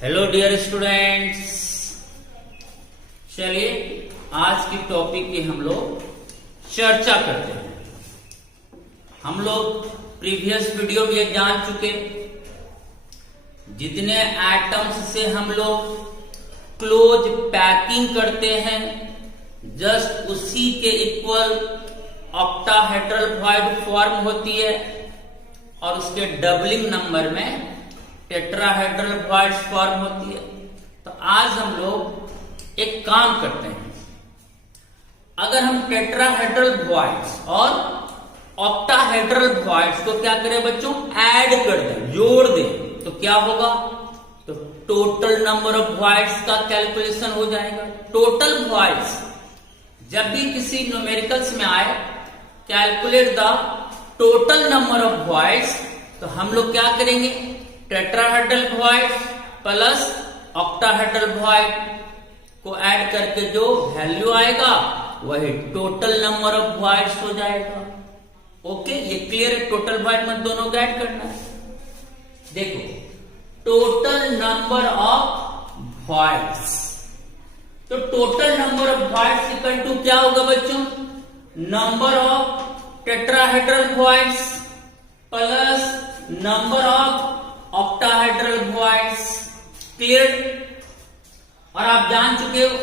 Hello dear students, चलिए आज की टॉपिक की हम लोग चर्चा करते हैं। हम लोग प्रीवियस वीडियो में जान चुके जितने एटम्स से हम लोग क्लोज पैकिंग करते हैं जस्ट उसी के इक्वल ऑक्टाहेड्रल वॉइड फॉर्म होती है और उसके डबलिंग नंबर में टेट्राहेड्रल वॉइड्स फॉर्म होती है। तो आज हम लोग एक काम करते हैं, अगर हम टेट्राहेड्रल वॉइड्स और ऑक्टाहेड्रल वॉइड्स को क्या करें बच्चों, ऐड कर दें, जोड़ दें, तो क्या होगा, तो टोटल नंबर ऑफ वॉइड्स का कैलकुलेशन हो जाएगा। टोटल वॉइड्स जब भी किसी न्यूमेरिकल्स में आए, calculate the total number of voids, तो हम लोग क्या करेंगे, tetrahedral void plus octahedral void को ऐड करके जो वैल्यू आएगा वही टोटल नंबर ऑफ वॉइड्स हो जाएगा। ओके, ये क्लियर है। टोटल वॉइड में दोनों को ऐड करना है। देखो, टोटल नंबर ऑफ वॉइड्स, तो total number of voids equal to क्या होगा बच्चों, number of tetrahedral voids plus number of octahedral voids. Clear? और आप जान चुके हो,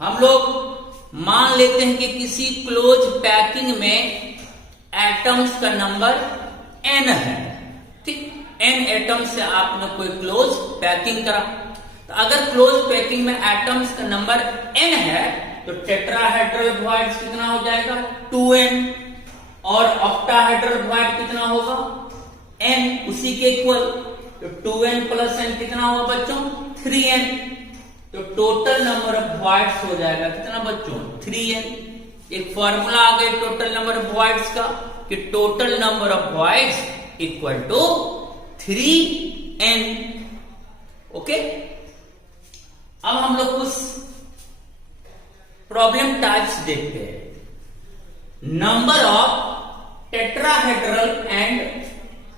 हम लोग मान लेते हैं कि किसी क्लोज पैकिंग में एटम्स का नंबर n है। ठीक, n एटम्स से आपने कोई क्लोज पैकिंग करा, तो अगर क्लोज पैकिंग में एटम्स का नंबर n है तो टेट्राहेड्रल वॉइड्स कितना हो जाएगा, 2n, और ऑक्टाहेड्रल वॉइड कितना होगा, n, उसी के इक्वल, तो 2n प्लस n कितना होगा बच्चों, 3n। तो टोटल नंबर ऑफ वॉइड्स हो जाएगा कितना बच्चों, 3n। एक फॉर्मूला आ गया टोटल नंबर ऑफ वॉइड्स का कि total number of voids equal to 3n। Okay, अब हम लोग कुछ प्रॉब्लम टाइप्स देखते हैं। Number of tetrahedral and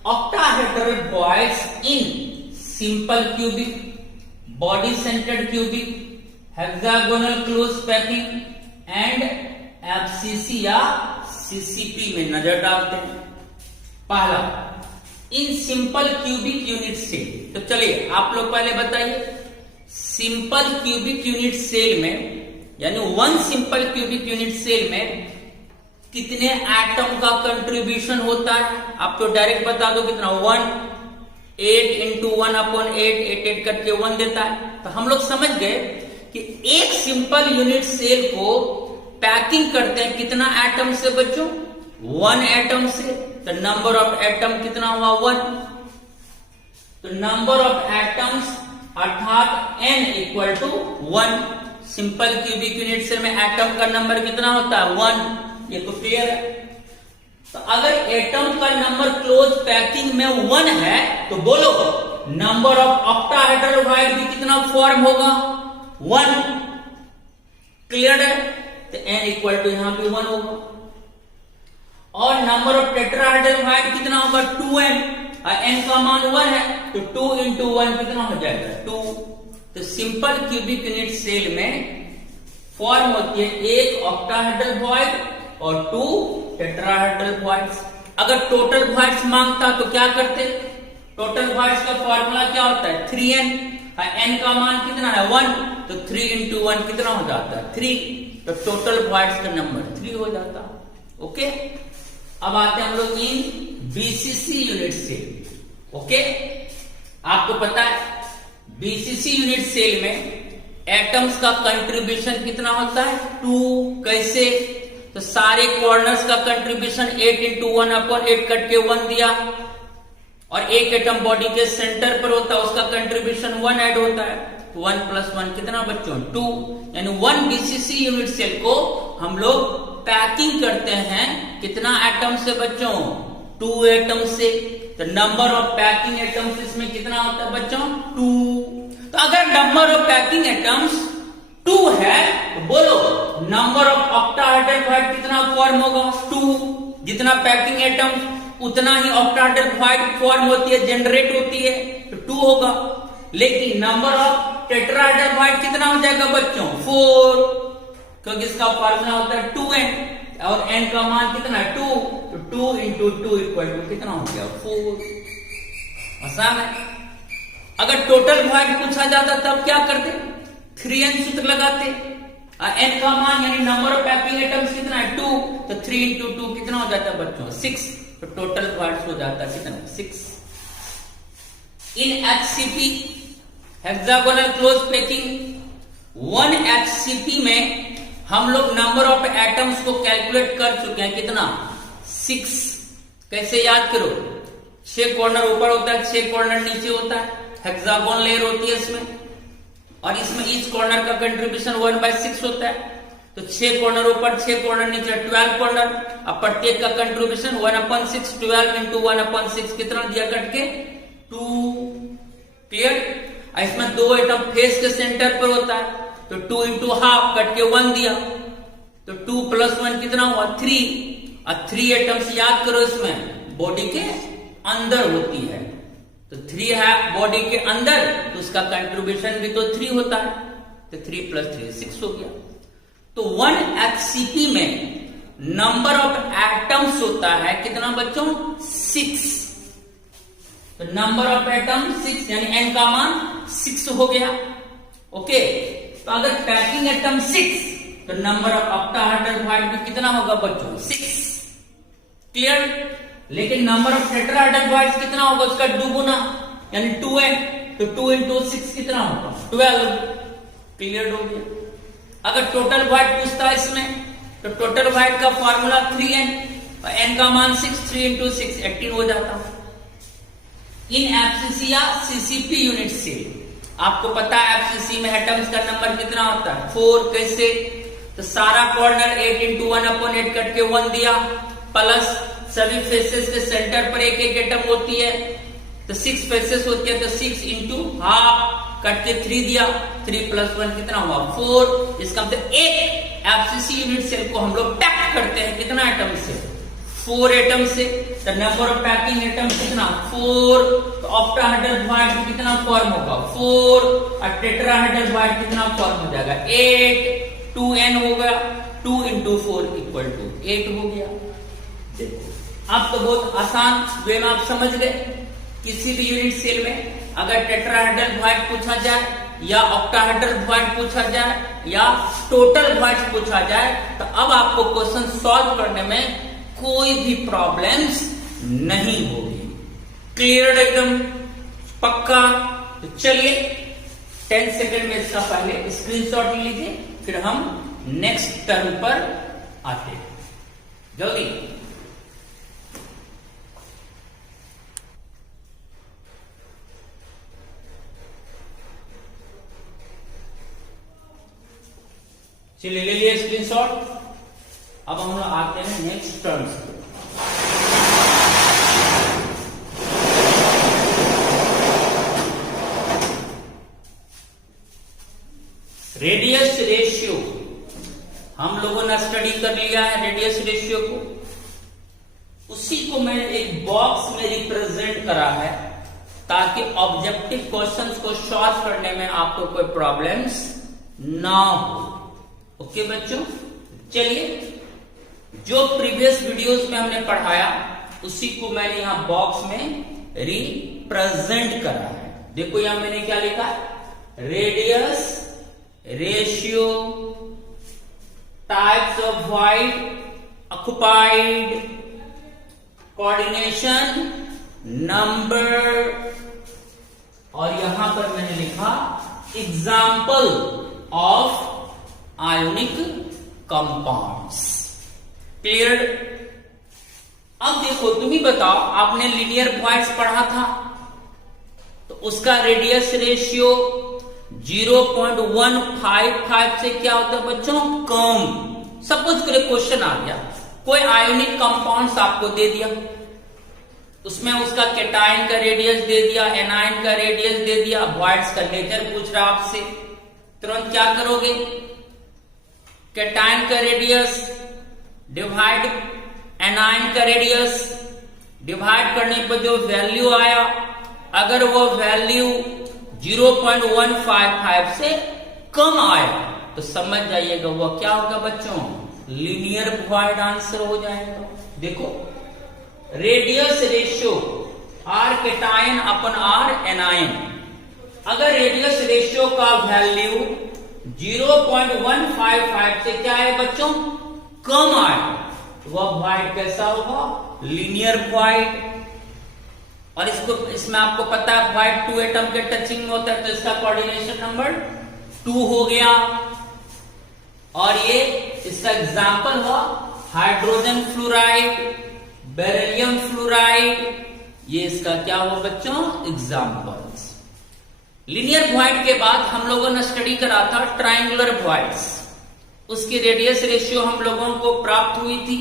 octahedral voids in simple cubic, body centered cubic, hexagonal close packing and FCC या CCP में नजर डालते हैं। पहला, in simple cubic unit cell. तो चलिए आप लोग पहले बताइए, सिंपल क्यूबिक यूनिट सेल में यानी one simple cubic unit cell में कितने एटम का कंट्रीब्यूशन होता है। आप तो डायरेक्ट बता दो कितना, 1, 8 इंटू 1/8, 8 करके 1 देता है। तो हम लोग समझ गए कि एक सिंपल यूनिट सेल को पैकिंग करते हैं कितना एटम से बच्चों, 1 एटम से। तो नंबर ऑफ एटम कितना हुआ, 1। तो नंबर ऑफ एटम्स अर्थात n equal to 1। Simple cubic unit cell में एटम का नंबर कितना होता है, 1। ये तो क्लियर है। तो अगर एटम का नंबर क्लोज पैकिंग में 1 है तो बोलो नंबर ऑफ ऑक्टाहेड्रल वॉइड भी कितना फॉर्म होगा, 1। क्लियर है? तो n इक्वल टू यहां भी 1 होगा। और नंबर ऑफ टेट्राहेड्रल वॉइड कितना होगा, 2n, और n का मान 1 है तो 2 इंटू 1 कितना हो जाएगा, 2। तो सिंपल क्यूबिक यूनिट सेल में फॉर्म होती है एक ऑक्टाहेड्रल वॉइड और 2 टेट्राहेड्रल वॉइड्स। अगर टोटल वॉइड्स मांगता तो क्या करते, टोटल वॉइड्स का फॉर्मूला क्या होता है, 3n, और n का मान कितना है, 1, तो 3 इंटू 1 कितना हो जाता है, 3। तो टोटल वॉइड्स का नंबर 3 हो जाता। ओके, अब आते हैं हम लोग इन बीसीसी यूनिट सेल। ओके, आपको पता है बीसीसी यूनिट सेल में एटम्स का कंट्रीब्यूशन कितना होता है, 2। कैसे, तो सारे कॉर्नर्स का कंट्रीब्यूशन 8 इंटू 1/8 करके 1 दिया, और एक एटम बॉडी के सेंटर पर होता है उसका कंट्रीब्यूशन 1 ऐड होता है। तो 1 प्लस 1 कितना बच्चों, 2। यानी 1 बीसीसी यूनिट सेल को हम लोग पैकिंग करते हैं कितना एटम से बच्चों, 2 एटम से। तो नंबर ऑफ पैकिंग एटम्स इसमें कितना होता है बच्चों, 2। तो अगर नंबर ऑफ पैकिंग एटम्स 2 है तो बोलो नंबर ऑफ ऑक्टाहेड्रल वॉइड कितना फॉर्म होगा, 2। जितना पैकिंग एटम्स उतना ही ऑक्टाहेड्रल वॉइड फॉर्म होती है, जनरेट होती है, तो 2 होगा। लेकिन नंबर ऑफ टेट्राहेड्रल बॉन्ड कितना हो जाएगा बच्चों? 4, क्योंकि इसका फॉर्मूला होता है 2n और n का मान कितना है? 2, तो 2 इंटू 2 इक्वल टू कितना हो गया? 4। आसान है। अगर टोटल वॉइड पूछा जाता तब क्या करते? 3n सूत्र लगाते। n का मान यानी नंबर ऑफ पैकिंग एटम्स कितना है? 2, तो 3 इंटू 2 कितना हो जाता है बच्चों? 6, तो टोटल वॉइड हो जाता है कितना? 6। इन HCP hexagonal close packing 1 HCP में हम लोग नंबर ऑफ एटम्स को कैलकुलेट कर चुके हैं कितना? 6। कैसे याद करो? 6 कॉर्नर ऊपर होता है, 6 कॉर्नर नीचे होता है, हेक्सागोन लेयर होती है इसमें, और इसमें ईच कॉर्नर का कंट्रीब्यूशन 1/6 होता है। तो 6 कॉर्नर ऊपर, 6 कॉर्नर नीचे, 12 कॉर्नर। अब प्रत्येक का कंट्रीब्यूशन 1/6, 12 इंटू 1/6 कितना दिया कट के? 2। क्लियर? इसमें 2 एटम फेस के सेंटर पर होता है, तो 2 इंटू हाफ कट के 1 दिया, तो 2 प्लस 1 कितना हुआ? 3। और 3 एटम्स याद करो इसमें बॉडी के अंदर होती है, तो 3 है बॉडी के अंदर, तो उसका कंट्रीब्यूशन भी तो 3 होता है, तो 3 प्लस 3 6 हो गया। तो 1 HCP में नंबर ऑफ एटम्स होता है कितना बच्चों? 6। तो नंबर ऑफ एटम 6 यानी n का मान 6 हो गया। ओके, तो अगर पैकिंग एटम 6, तो नंबर ऑफ ऑक्टाहेड्रल बॉन्ड भी कितना होगा बच्चों? 6। क्लियर? लेकिन नंबर ऑफ टेट्राहेड्रल बॉन्ड कितना होगा? उसका 2 गुना यानी 2n, तो 2 इंटू 6 कितना होगा? 12। क्लियर हो गया। अगर टोटल बॉन्ड पूछता है इसमें, तो टोटल बॉन्ड का फॉर्मूला 3n और n का मान 6, 3 इंटू 6 18 हो जाता है। इन एफसीसी या सीसीपी यूनिट से आपको पता है एफसीसी में एटम्स का नंबर कितना होता है? 4। कैसे? तो सारा कॉर्नर 8 इंटू 1/8 कट के 1 दिया, प्लस सभी फेसेस के सेंटर पर एक एक एटम होती है, तो 6 फेसेस होती है, तो 6 इंटू हाफ कट के 3 दिया, 3 प्लस 1 कितना हुआ? 4। इसका मतलब एक एफसीसी यूनिट सेल को हम लोग पैक करते हैं कितना एटम से? 4 एटम से। तो नंबर ऑफ पैकिंग एटम कितना? 4। तो ऑक्टाहेड्रल बॉन्ड कितना फॉर्म होगा? 4। और टेट्राहेड्रल बॉन्ड कितना फॉर्म हो जाएगा? 8। 2n हो गया, 2 इंटू 4 इक्वल टू 8 हो गया। देखो अब तो बहुत आसान वे में आप समझ गए। किसी भी यूनिट सेल में अगर टेट्राहेड्रल बॉन्ड पूछा जाए या ऑक्टाहेड्रल बॉन्ड पूछा जाए या टोटल बॉन्ड पूछा जाए, तो अब आपको क्वेश्चन सॉल्व करने में कोई भी प्रॉब्लम्स नहीं होगी। क्लियर? एकदम पक्का? तो चलिए 10 सेकंड में इसका पहले स्क्रीनशॉट लीजिए, फिर हम नेक्स्ट टर्म पर आते हैं। जल्दी। चलिए ले लिए स्क्रीनशॉट। अब हम लोग आते हैं नेक्स्ट टर्म्स पे। रेडियस रेशियो हम लोगों ने स्टडी कर लिया है। रेडियस रेशियो को उसी को मैंने एक बॉक्स में रिप्रेजेंट करा है ताकि ऑब्जेक्टिव क्वेश्चंस को सॉल्व करने में आपको कोई प्रॉब्लम्स ना हो। ओके बच्चों, चलिए जो प्रीवियस वीडियोस में हमने पढ़ाया उसी को मैंने यहां बॉक्स में रिप्रेजेंट करा है। देखो यहां मैंने क्या लिखा है? Radius ratio, types of void occupied, coordination, number, और यहां पर मैंने लिखा example of ionic compounds. Clear? अब देखो तुम ही बताओ, आपने लीनियर वॉइड्स पढ़ा था तो उसका रेडियस रेशियो 0.155 से क्या होता है बच्चों? कम। सपोज करो क्वेश्चन आ गया, कोई आयोनिक कंपाउंड्स आपको दे दिया, उसमें उसका कैटायन का रेडियस दे दिया, एनायन का रेडियस दे दिया, वॉइड्स का नेचर पूछ रहा आपसे, तुरंत क्या करोगे? कैटायन का रेडियस डिवाइड एनायन का रेडियस, डिवाइड करने पर जो वैल्यू आया, अगर वो वैल्यू 0.155 से कम आया तो समझ जाइएगा वो क्या होगा बच्चों, लीनियर वॉइड आंसर हो जाएगा। देखो radius ratio r cation upon r anion, अगर रेडियस रेशियो का वैल्यू 0.155 से क्या है बच्चों, कम आए, वह वॉइड कैसा होगा, लीनियर वॉइड। और इसमें आपको पता है वॉइड 2 एटम के टचिंग में होता है, तो इसका कोऑर्डिनेशन नंबर 2 हो गया। और ये इसका एग्जाम्पल हुआ हाइड्रोजन फ्लोराइड, बेरिलियम फ्लोराइड, ये इसका क्या हुआ बच्चों, एग्जाम्पल्स। लीनियर वॉइड के बाद हम लोगों ने स्टडी करा था ट्रायंगुलर वॉइड्स, उसकी रेडियस रेशियो हम लोगों को प्राप्त हुई थी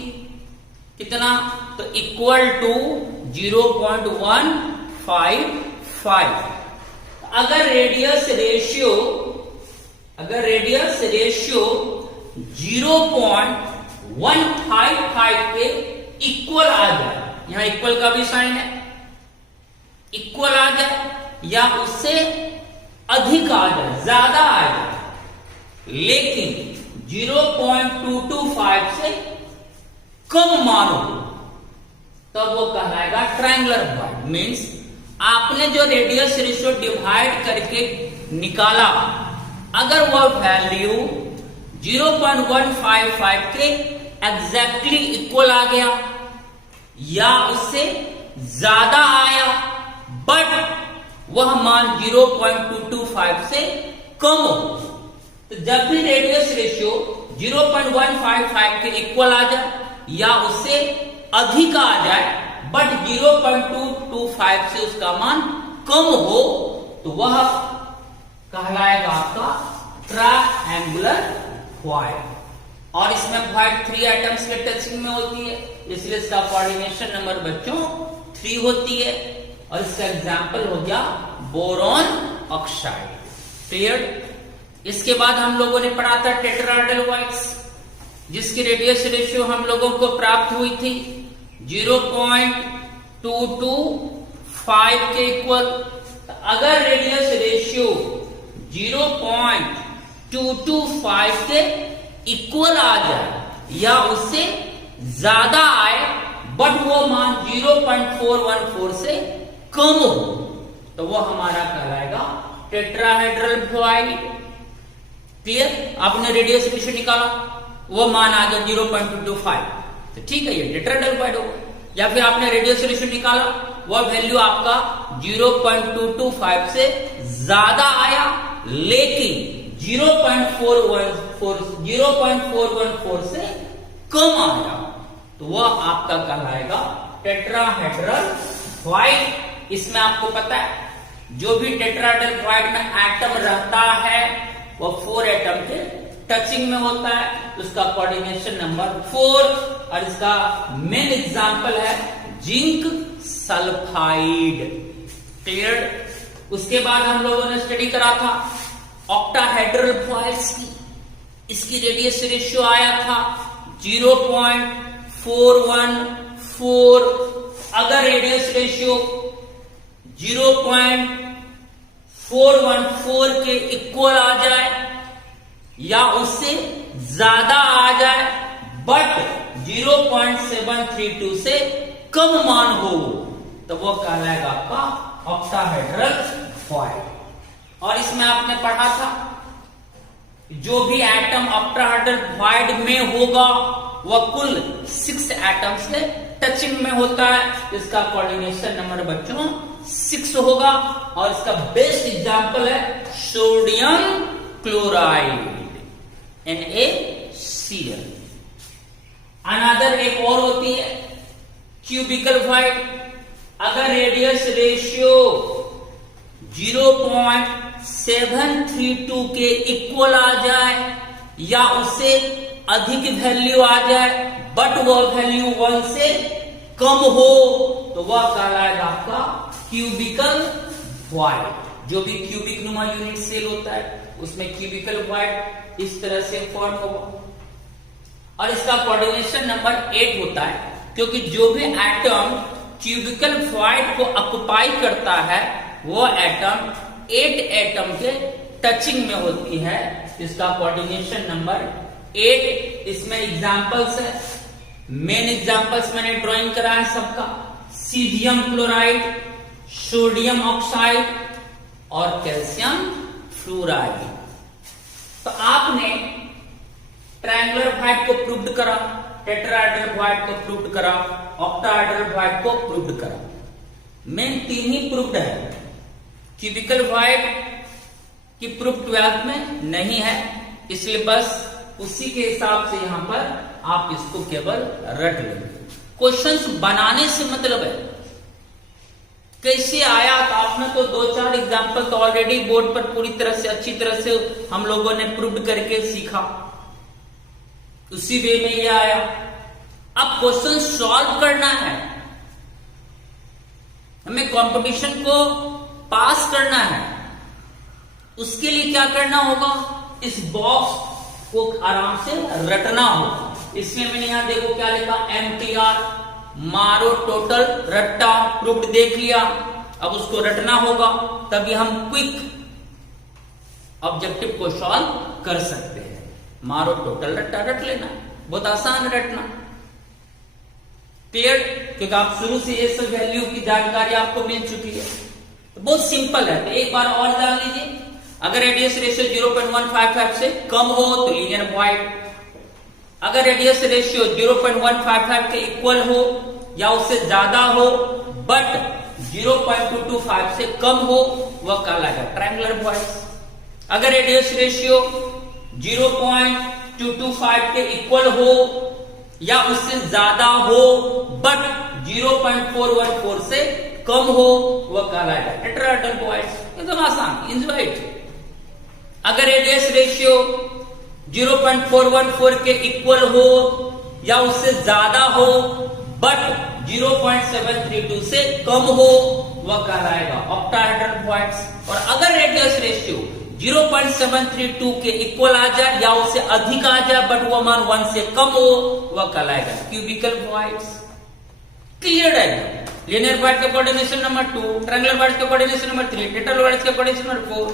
कितना, तो इक्वल टू 0.155। अगर रेडियस रेशियो 0.155 के इक्वल आ जाए, यहां इक्वल का भी साइन है, इक्वल आ जाए या उससे अधिक आ जाए, ज्यादा आ जाए, लेकिन 0.225 से कम मानो तब वो कहलाएगा ट्रायंगुलर वॉइड। मींस आपने जो रेडियस रेशियो डिवाइड करके निकाला, अगर वह वैल्यू 0.155 के एग्जैक्टली इक्वल आ गया या उससे ज्यादा आया, बट वह मान 0.225 से कम हो, तो जब भी रेडियस रेशियो 0.155 के इक्वल आ जाए या उससे अधिक आ जाए, बट 0.225 से उसका मान कम हो, तो वह कहलाएगा आपका ट्रायंगुलर वॉइड। और इसमें वॉइड 3 एटम्स के टचिंग में होती है, इसलिए इसका कोऑर्डिनेशन नंबर बच्चों 3 होती है। और इसका एग्जाम्पल हो गया बोरॉन ऑक्साइड। क्लियर। इसके बाद हम लोगों ने पढ़ा था टेट्राहेड्रल वॉइड्स, जिसकी रेडियस रेशियो हम लोगों को प्राप्त हुई थी 0.225 के इक्वल। अगर रेडियस रेशियो 0.225 के इक्वल आ जाए या उससे ज्यादा आए, बट वो मान 0.414 से कम हो, तो वो हमारा कहलाएगा टेट्राहेड्रल वॉइड। क्लियर। आपने रेडियस रेशियो निकाला, वो मान आ गया 0.225, तो ठीक है, ये टेट्राहेड्रल वॉइड होगा। या फिर आपने रेडियस रेशियो निकाला, वह वैल्यू आपका 0.225 से ज्यादा आया, लेकिन 0.414 से कम आया, तो वह आपका कहलाएगा टेट्राहेड्रल वॉइड। इसमें आपको पता है जो भी टेट्राहेड्रल वॉइड में एटम रहता है वो 4 एटम के टचिंग में होता है, उसका कोऑर्डिनेशन नंबर 4। और इसका मेन एग्जांपल है जिंक सल्फाइड। क्लियर। उसके बाद हम लोगों ने स्टडी करा था ऑक्टाहेड्रल वॉइड्स की, इसकी रेडियस रेशियो आया था 0.414। अगर रेडियस रेशियो 0.414 के इक्वल आ जाए या उससे ज्यादा आ जाए, बट 0.732 से कम मान हो, तो वो कहलाएगा आपका ऑक्टाहेड्रल वॉइड। और इसमें आपने पढ़ा था जो भी एटम ऑक्टाहेड्रल वॉइड में होगा वह कुल 6 एटम्स के टचिंग में होता है, इसका कोऑर्डिनेशन नंबर बच्चों 6 होगा। और इसका बेस्ट एग्जांपल है सोडियम क्लोराइड NaCl। अनदर एक और होती है क्यूबिकल वॉइड। अगर रेडियस रेशियो 0.732 के इक्वल आ जाए या उससे अधिक वैल्यू आ जाए, बट वह वैल्यू 1 से कम हो, तो वह कहलाएगा आपका क्यूबिकल वॉइड। जो भी क्यूबिक नुमा यूनिट सेल होता है उसमें क्यूबिकल वॉइड इस तरह से फॉर्म होगा। और इसका कोऑर्डिनेशन नंबर 8 होता है, क्योंकि जो भी एटम क्यूबिकल वॉइड को ऑक्युपाई करता है वो एटम 8 एटम के टचिंग में होती है, इसका कोऑर्डिनेशन नंबर 8। इसमें एग्जांपल्स है, मेन एग्जांपल्स मैंने ड्राइंग करा है सबका, सीजियम क्लोराइड, सोडियम ऑक्साइड और कैल्शियम फ्लोराइड। तो आपने ट्रायंगुलर वॉइड को प्रूव्ड करा, टेट्राहेड्रल वॉइड को प्रूव्ड करा, ऑक्टाहेड्रल वॉइड को प्रूव्ड करा। मेन 3 ही प्रूव्ड है, क्यूबिकल वॉइड की प्रूफ 12th में नहीं है, इसलिए बस उसी के हिसाब से यहां पर आप इसको केवल रट लेंगे। क्वेश्चंस बनाने से मतलब है कैसे आया, तो आपने तो 2-4 एग्जांपल तो ऑलरेडी बोर्ड पर पूरी तरह से अच्छी तरह से हम लोगों ने प्रूव करके सीखा, उसी वे में ये आया। अब क्वेश्चन सॉल्व करना है, हमें कंपटीशन को पास करना है। उसके लिए क्या करना होगा, इस बॉक्स को आराम से रटना होगा। इसमें मैंने यहां देखो क्या लिखा, MTR मारो टोटल रट्टा प्रूव्ड देख लिया। अब उसको रटना होगा, तभी हम क्विक ऑब्जेक्टिव को सॉल्व कर सकते हैं। मारो टोटल रट्टा रट लेना, बहुत आसान रटना, क्लियर, क्योंकि आप शुरू से ये सब वैल्यू की जानकारी आपको मिल चुकी है, तो बहुत सिंपल है। तो एक बार और जान लीजिए, अगर रेडियस रेशियो 0.155 से कम हो तो लीनियर वॉइड, अगर रेडियस रेशियो 0.155 के इक्वल हो या उससे ज्यादा हो बट 0.225 से कम हो, वह कहलाएगा ट्रायंगुलर वॉइड। अगर रेडियस रेशियो 0.225 के इक्वल हो या उससे ज्यादा हो बट 0.414 से कम हो, वह कहलाएगा टेट्राहेड्रल वॉइड। एकदम आसान, इनवाइट। अगर रेडियस रेशियो 0.414 के इक्वल हो या उससे ज्यादा हो बट 0.732 से कम हो, वह कहलाएगा ऑक्टाहेड्रल वॉइड। और अगर रेडियस रेशियो 0.732 के इक्वल आ जाए या उससे अधिक आ जाए बट वो मान 1 से कम हो, वह कहलाएगा क्यूबिकल वॉइड। क्लियर है? लीनियर वॉइड का कोऑर्डिनेशन नंबर 2, ट्रायंगुलर वॉइड का कोऑर्डिनेशन नंबर 3, टेट्राहेड्रल वॉइड का कोऑर्डिनेशन नंबर 4,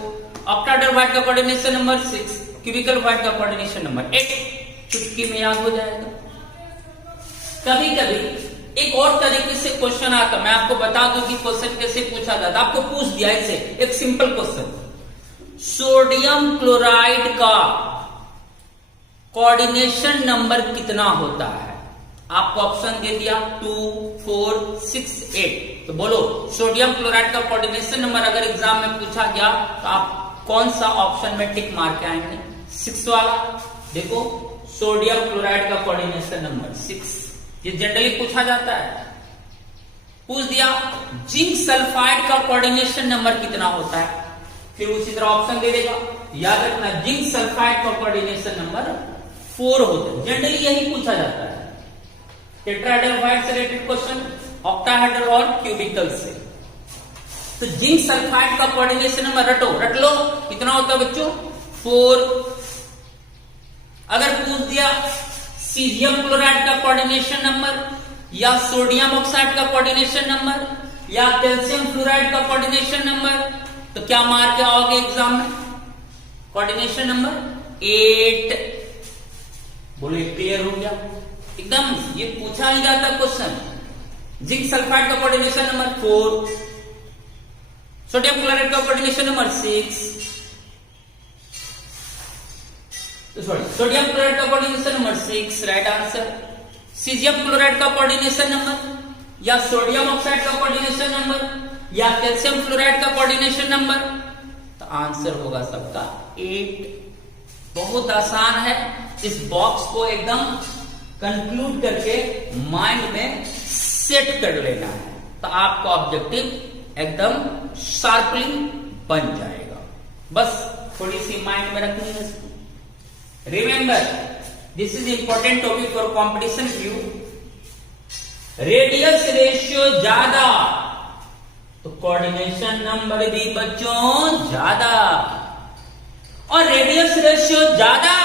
ऑक्टाहेड्रल वॉइड का कोऑर्डिनेशन नंबर 6, क्यूबिकल वॉइड का कोऑर्डिनेशन नंबर 8। चुटकी में याद हो जाएगा। कभी कभी एक और तरीके से क्वेश्चन आता, मैं आपको बता दूं कि क्वेश्चन कैसे पूछा जाता। आपको पूछ दिया इसे एक सिंपल क्वेश्चन, सोडियम क्लोराइड का कोऑर्डिनेशन नंबर कितना होता है? आपको ऑप्शन दे दिया 2, 4, 6, 8। तो बोलो सोडियम क्लोराइड का कोऑर्डिनेशन नंबर अगर एग्जाम में पूछा गया तो आप कौन सा ऑप्शन में टिक मार के आएंगे? 6 वाला। देखो सोडियम क्लोराइड का कोऑर्डिनेशन नंबर 6, ये जनरली पूछा जाता है। पूछ दिया जिंक सल्फाइड का कोऑर्डिनेशन नंबर कितना होता है, फिर उसी तरह ऑप्शन दे देगा। याद रखना जिंक सल्फाइड का कोऑर्डिनेशन नंबर 4 होता है, जनरली यही पूछा जाता है। टेट्राहेड्रल वॉइड से रिलेटेड क्वेश्चन, ऑक्टाहेड्रल और क्यूबिकल से। तो जिंक सल्फाइड का कोऑर्डिनेशन नंबर रट लो, कितना होता है बच्चों? 4। अगर पूछ दिया सीजियम क्लोराइड का कोऑर्डिनेशन नंबर या सोडियम ऑक्साइड का कोऑर्डिनेशन नंबर या कैल्शियम फ्लोराइड का कोऑर्डिनेशन नंबर, तो क्या मार के आओगे एग्जाम में? Coordination number 8। बोले क्लियर हो गया? एकदम, ये पूछा नहीं जाता क्वेश्चन। जिंक सल्फाइड का कोऑर्डिनेशन नंबर 4, सोडियम क्लोराइड का कोऑर्डिनेशन नंबर 6, सोडियम क्लोराइड का coordination number 6 right answer. Caesium chloride का कोऑर्डिनेशन नंबर या सोडियम ऑक्साइड का कोऑर्डिनेशन नंबर या कैल्शियम फ्लोराइड का कोऑर्डिनेशन नंबर, तो आंसर होगा सबका 8। बहुत आसान है। इस बॉक्स को एकदम कंक्लूड करके माइंड में सेट कर लेना है, तो आपका ऑब्जेक्टिव एकदम शार्पली बन जाएगा। बस थोड़ी सी माइंड में रखनी है। Remember this is important topic for competition view. Radius ratio ज्यादा तो कोऑर्डिनेशन नंबर भी बच्चों ज्यादा, और रेडियस रेशियो ज्यादा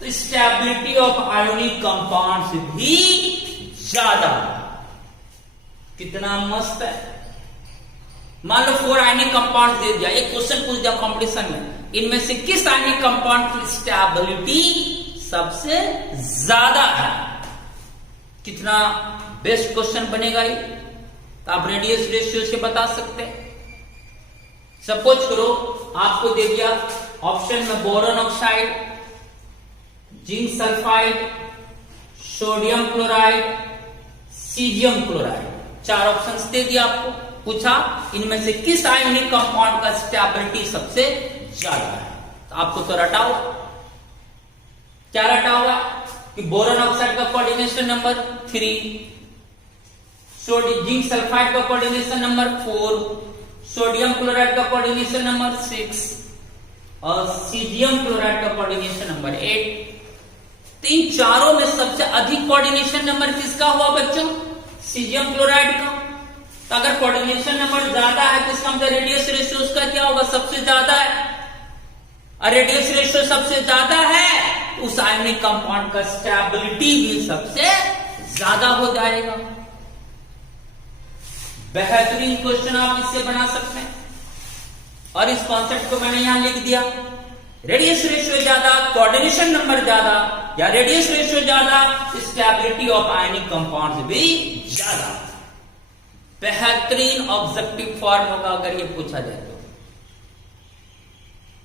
तो स्टेबिलिटी ऑफ आयोनिक कंपाउंड्स भी ज्यादा। कितना मस्त है। मान लो 4 आयनिक कंपाउंड दे दिया, एक क्वेश्चन पूछ दिया कंपटीशन में, इनमें से किस आयनिक कंपाउंड की स्टेबिलिटी सबसे ज्यादा है? कितना बेस्ट क्वेश्चन बनेगा ये, तो आप रेडियस रेशियो से बता सकते हैं। सपोज करो आपको दे दिया ऑप्शन में boron oxide, zinc sulphide, sodium chloride, caesium chloride, 4 options दे दिया आपको, पूछा इनमें से किस आयनिक कंपाउंड का स्टेबिलिटी सबसे ज्यादा है? तो आपको तो रटा हुआ, क्या रटा हुआ कि बोरॉन ऑक्साइड का कोऑर्डिनेशन नंबर 3, जिंक सल्फाइड का कोऑर्डिनेशन नंबर 4, सोडियम क्लोराइड का कोऑर्डिनेशन नंबर 6 और सीजियम क्लोराइड का कोऑर्डिनेशन नंबर 8। तो इन चारों में सबसे अधिक कोऑर्डिनेशन नंबर किसका हुआ बच्चों? सीजियम क्लोराइड का। तो अगर कोऑर्डिनेशन नंबर ज्यादा है तो इसका मतलब रेडियस रेशियो उसका क्या होगा? सबसे ज्यादा है। और रेडियस रेशियो सबसे ज्यादा है, उस आयनिक कंपाउंड का स्टेबिलिटी भी सबसे ज्यादा हो जाएगा। बेहतरीन क्वेश्चन आप इससे बना सकते हैं। और इस कॉन्सेप्ट को मैंने यहां लिख दिया, रेडियस रेशियो ज्यादा, कोऑर्डिनेशन नंबर ज्यादा, या रेडियस रेशियो ज्यादा, स्टेबिलिटी ऑफ आयनिक कंपाउंड्स भी ज्यादा। बेहतरीन ऑब्जेक्टिव फॉर्म होगा अगर ये पूछा जाए तो,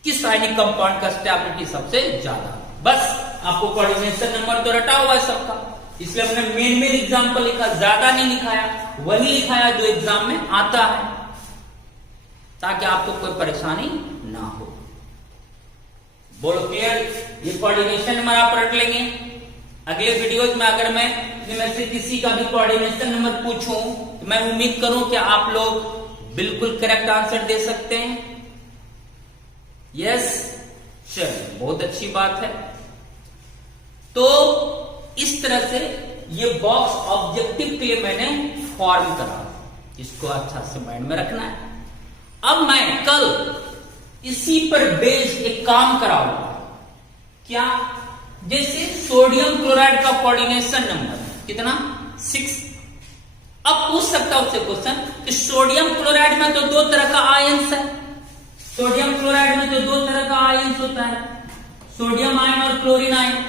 किस आयनिक कंपाउंड का स्टेबिलिटी सबसे ज्यादा। बस आपको कोऑर्डिनेशन नंबर तो रटा हुआ है सबका, इसलिए हमने मेन एग्जाम्पल लिखा, ज्यादा नहीं लिखाया, वही लिखाया जो एग्जाम में आता है, ताकि आपको कोई परेशानी ना हो। बोलो क्लियर? ये कोऑर्डिनेशन नंबर आप रट लेंगे। अगले वीडियोज में अगर मैं इनमें से किसी का भी कोऑर्डिनेशन नंबर पूछूं तो मैं उम्मीद करूं कि आप लोग बिल्कुल करेक्ट आंसर दे सकते हैं। यस, चलिए बहुत अच्छी बात है। तो इस तरह से ये बॉक्स ऑब्जेक्टिव के लिए मैंने फॉर्म करा, इसको अच्छा से माइंड में रखना है। अब मैं कल इसी पर बेस्ड एक काम कराऊंगा। क्या? जैसे सोडियम क्लोराइड का कोऑर्डिनेशन नंबर कितना? 6। अब पूछ सकता हूं उससे क्वेश्चन कि सोडियम क्लोराइड में तो 2 तरह का आयंस है, सोडियम क्लोराइड में तो 2 तरह का आयंस होता है, सोडियम आयन और क्लोरीन आयन।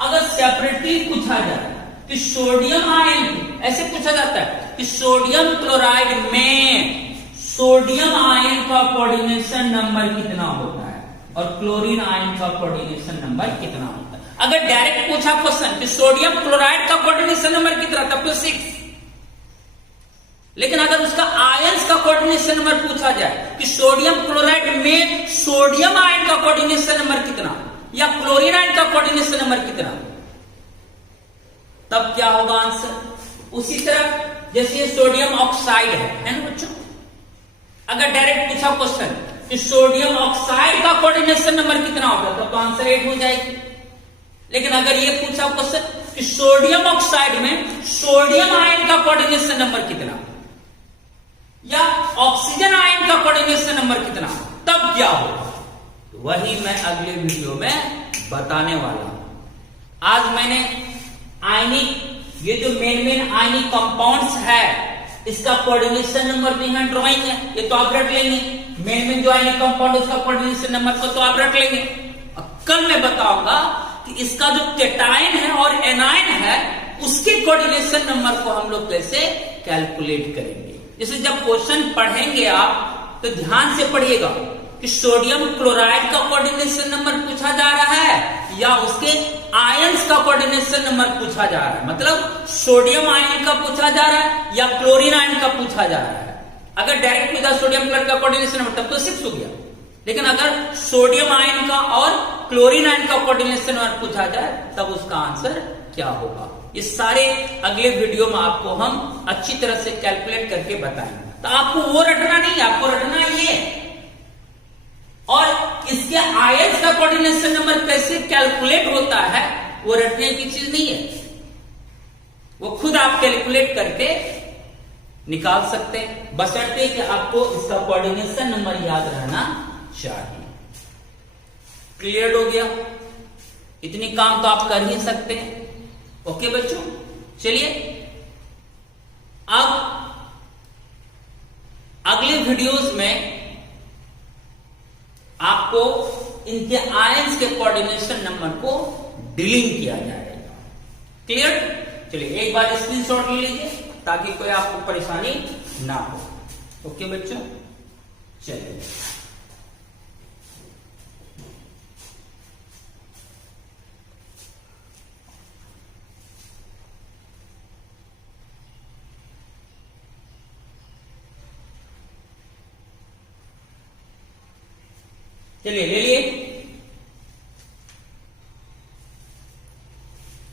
अगर सेपरेटली पूछा जाए कि सोडियम आयन, ऐसे पूछा जाता है कि सोडियम क्लोराइड में सोडियम आयन का कोऑर्डिनेशन नंबर कितना होता है और क्लोरीन आयन का कोऑर्डिनेशन नंबर कितना होता है। अगर डायरेक्ट पूछा क्वेश्चन कि सोडियम क्लोराइड का कोऑर्डिनेशन नंबर कितना, तब तो 6। लेकिन अगर उसका आयंस का कोऑर्डिनेशन नंबर पूछा जाए कि सोडियम क्लोराइड में सोडियम आयन का कोऑर्डिनेशन नंबर कितना या क्लोरीन आयन का कोऑर्डिनेशन नंबर कितना, तब क्या होगा आंसर? उसी तरह जैसे ये सोडियम ऑक्साइड है ना बच्चों, अगर डायरेक्ट पूछा क्वेश्चन कि सोडियम ऑक्साइड का कोऑर्डिनेशन नंबर कितना होगा, तब तो आंसर 8 हो जाएगी। लेकिन अगर ये पूछा क्वेश्चन कि सोडियम ऑक्साइड में सोडियम आयन का कोऑर्डिनेशन नंबर कितना या ऑक्सीजन आयन का कोऑर्डिनेशन नंबर कितना, तब क्या होगा? वही मैं अगले वीडियो में बताने वाला हूं। आज मैंने आयनिक, ये जो मेन आयनिक कंपाउंड्स है, इसका कोऑर्डिनेशन नंबर भी यहां ड्राइंग है, ये तो आप रख लेंगे। मेन जो आयनिक कंपाउंड उसका कोऑर्डिनेशन नंबर को तो आप रख लेंगे। कल मैं बताऊंगा कि इसका जो केटायन है और एनायन है, उसके कोऑर्डिनेशन नंबर को हम लोग कैसे कैलकुलेट करेंगे। जैसे जब क्वेश्चन पढ़ेंगे आप तो ध्यान से पढ़िएगा कि सोडियम क्लोराइड का कोऑर्डिनेशन नंबर पूछा जा रहा है या उसके आयंस का कोऑर्डिनेशन नंबर पूछा जा रहा है, मतलब सोडियम आयन का पूछा जा रहा है या क्लोरीन आयन का पूछा जा रहा है। अगर डायरेक्ट पूछा सोडियम क्लोराइड का कोऑर्डिनेशन नंबर, तब तो 6 हो गया। लेकिन अगर सोडियम आयन का और क्लोरीन आयन का कोऑर्डिनेशन नंबर पूछा जाए, तब उसका आंसर क्या होगा? ये सारे अगले वीडियो में आपको हम अच्छी तरह से कैलकुलेट करके बताएंगे। तो आपको वो रटना नहीं, आपको रटना ये, और इसके आयंस का कोऑर्डिनेशन नंबर कैसे कैलकुलेट होता है वो रटने की चीज नहीं है, वो खुद आप कैलकुलेट करके निकाल सकते हैं, बशर्ते कि आपको इसका कोऑर्डिनेशन नंबर याद रहना चाहिए। क्लियर हो गया? इतनी काम तो आप कर ही सकते हैं। ओके बच्चों, चलिए अब अगले वीडियोस में आपको इनके आयंस के कोऑर्डिनेशन नंबर को डीलिंग किया जाएगा। क्लियर? चलिए एक बार स्क्रीनशॉट ले लीजिए ताकि कोई आपको परेशानी ना हो। ओके बच्चों, चलिए चलिए ले लिए।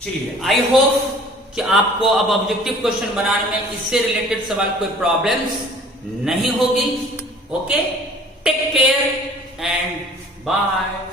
चलिए आई होप कि आपको अब ऑब्जेक्टिव क्वेश्चन बनाने में इससे रिलेटेड सवाल कोई प्रॉब्लम्स नहीं होगी। Okay, take care and bye.